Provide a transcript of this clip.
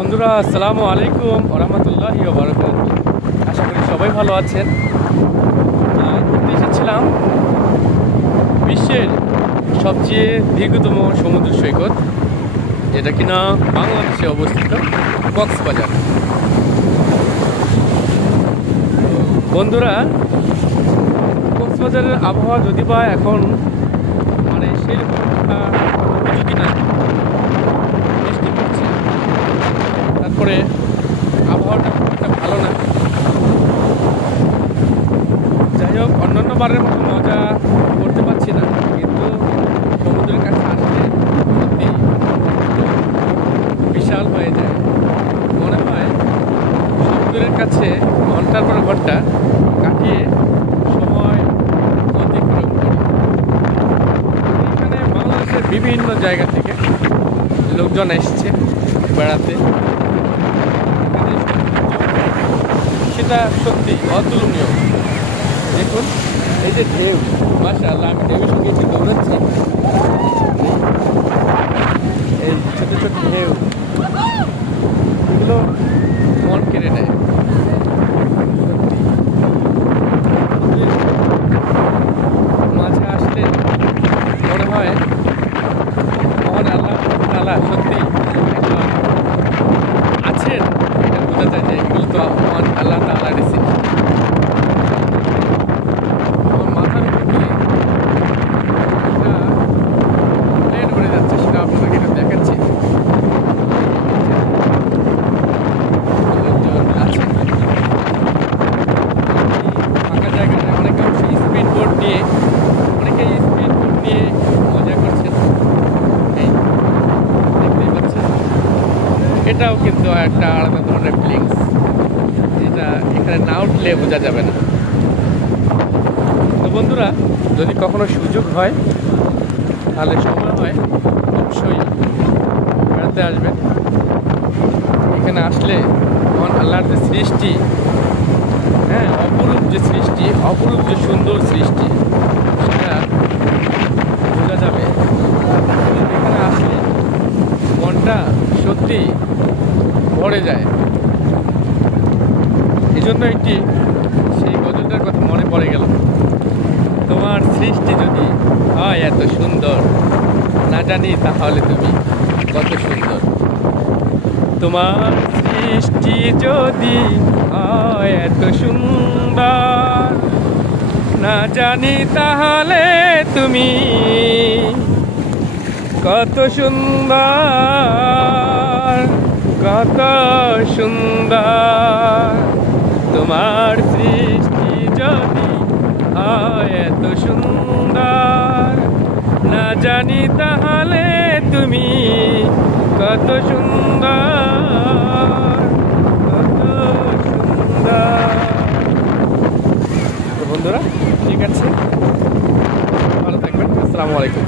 বন্ধুরা, আসসালামু আলাইকুম ওয়া রাহমাতুল্লাহি ওয়া বারাকাতুহু। আশা করি সবাই ভালো আছেন। ঘুরতে এসেছিলাম বিশ্বের সবচেয়ে দীর্ঘতম সমুদ্র সৈকত, যেটা কিনা বাংলাদেশে অবস্থিত, কক্সবাজার। বন্ধুরা, কক্সবাজারের আবহাওয়া যদি বা এখন মানে সেরকম উপযোগী না, বৃষ্টি পড়ছে, তারপরে আবহাওয়াটা খুব একটা ভালো না। যাই হোক, অন্যান্য বারের মতো মজা করতে পারছি না, কিন্তু সমুদ্রের কাছে আসলে সত্যি বিশাল হয়ে যায়। মনে হয় সমুদ্রের কাছে ঘন্টার পর ঘন্টা কাটিয়ে সময় অতিক্রম করি। এখানে বাংলাদেশের বিভিন্ন জায়গা থেকে লোকজন এসছে বেড়াতে, সেটা সত্যি অতুলনীয়। দেখুন, এই যে ঢেউ, মাশাআল্লাহ, আমি ঢেউয়ের সঙ্গে একটু দৌড়াচ্ছি। এই ছোট ছোট ঢেউ, এগুলো মন কেড়ে নেয়। মাঝে আসলে মনে হয় মহান আল্লাহ তাআলা সত্যি একজন আছেন। এটা বোঝা যায় যে এগুলো তো মহান আল্লাহ তাআলার সৃষ্টি। আমার মাথার উপর দিয়ে প্লেন উড়ে যাচ্ছে, সেটা আপনাদেরকে এটা দেখাচ্ছি। আছে ফাঁকা জায়গায় অনেকে অবশ্যই স্পিড বোট নিয়ে মজা করছেন। এই দেখতেই পাচ্ছেন, এটাও কিন্তু একটা আলাদা ধরনের ফিলিংস, যেটা এখানে না উঠলে বোঝা যাবে না। তো বন্ধুরা, যদি কখনো সুযোগ হয়, তাহলে সময় হয়, অবশ্যই বেড়াতে আসবেন। এখানে আসলে মহান আল্লাহর যে সৃষ্টি, হ্যাঁ, অপরূপ যে সৃষ্টি, অপরূপ যে সুন্দর সৃষ্টি, সেটা বোঝা যাবে। এখানে আসলে মনটা সত্যি ভরে যায়। এই জন্য একটি সেই গজলটার কথা মনে পড়ে গেল। তোমার সৃষ্টি যদি হয় এত সুন্দর, না জানি তাহলে তুমি কত সুন্দর। তোমার সৃষ্টি যদি হয় এত সুন্দর, না জানি তাহলে তুমি কত সুন্দর, কত সুন্দর। তোমার সৃষ্টি যদি হয় এত সুন্দর, না জানি তাহলে তুমি কত সুন্দর, কত সুন্দর। তো বন্ধুরা, ঠিক আছে, ভালো থাকবেন। আসসালামু আলাইকুম।